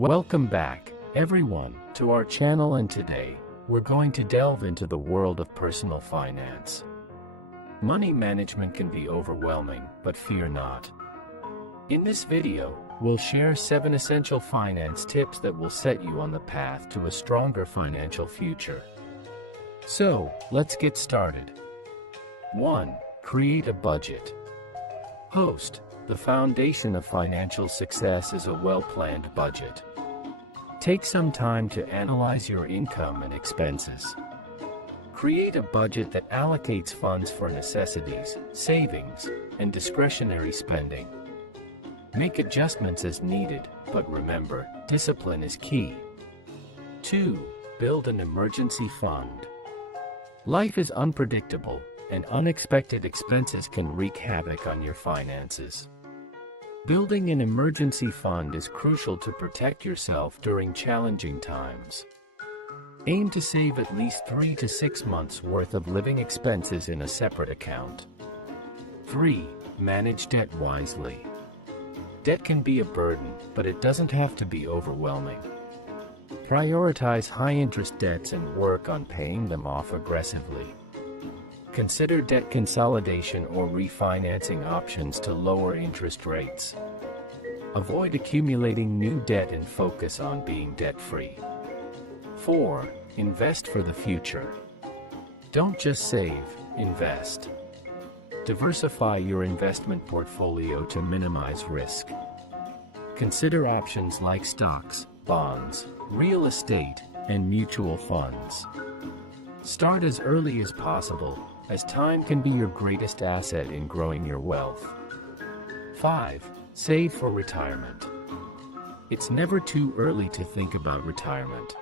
Welcome back, everyone, to our channel, and today, we're going to delve into the world of personal finance. Money management can be overwhelming, but fear not. In this video, we'll share 7 essential finance tips that will set you on the path to a stronger financial future. So, let's get started. 1. Create a budget. The foundation of financial success is a well-planned budget. Take some time to analyze your income and expenses. Create a budget that allocates funds for necessities, savings, and discretionary spending. Make adjustments as needed, but remember, discipline is key. 2. Build an emergency fund. Life is unpredictable, and unexpected expenses can wreak havoc on your finances. Building an emergency fund is crucial to protect yourself during challenging times. Aim to save at least 3 to 6 months' worth of living expenses in a separate account. 3. Manage debt wisely. Debt can be a burden, but it doesn't have to be overwhelming. Prioritize high-interest debts and work on paying them off aggressively. Consider debt consolidation or refinancing options to lower interest rates. Avoid accumulating new debt and focus on being debt-free. 4. Invest for the future. Don't just save, invest. Diversify your investment portfolio to minimize risk. Consider options like stocks, bonds, real estate, and mutual funds. Start as early as possible, as time can be your greatest asset in growing your wealth. 5. Save for retirement. It's never too early to think about retirement.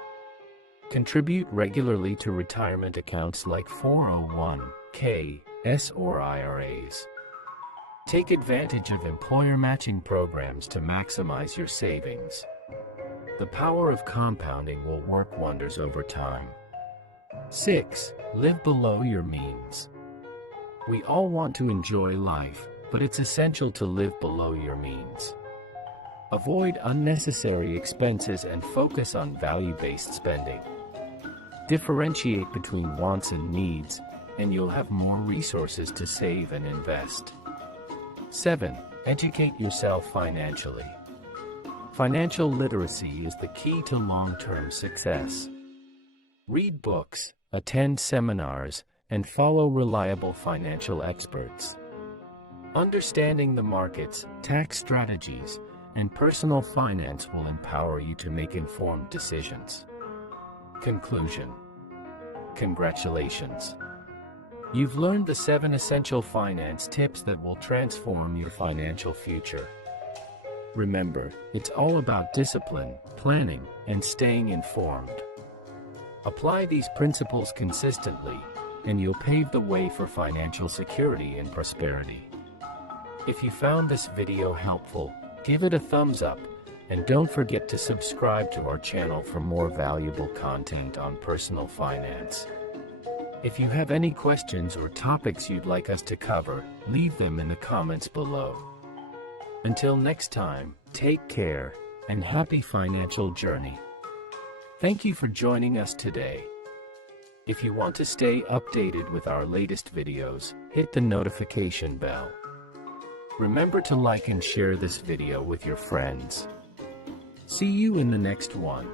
Contribute regularly to retirement accounts like 401(k)s or IRAs. Take advantage of employer matching programs to maximize your savings. The power of compounding will work wonders over time. 6. Live below your means. We all want to enjoy life, but it's essential to live below your means. Avoid unnecessary expenses and focus on value-based spending. Differentiate between wants and needs, and you'll have more resources to save and invest. 7. Educate yourself financially. Financial literacy is the key to long-term success. Read books, attend seminars, and follow reliable financial experts. Understanding the markets, tax strategies, and personal finance will empower you to make informed decisions. Conclusion. Congratulations! You've learned the 7 essential finance tips that will transform your financial future. Remember, it's all about discipline, planning, and staying informed. Apply these principles consistently, and you'll pave the way for financial security and prosperity. If you found this video helpful, give it a thumbs up, and don't forget to subscribe to our channel for more valuable content on personal finance. If you have any questions or topics you'd like us to cover, leave them in the comments below. Until next time, take care, and happy financial journey. Thank you for joining us today. If you want to stay updated with our latest videos, hit the notification bell. Remember to like and share this video with your friends. See you in the next one.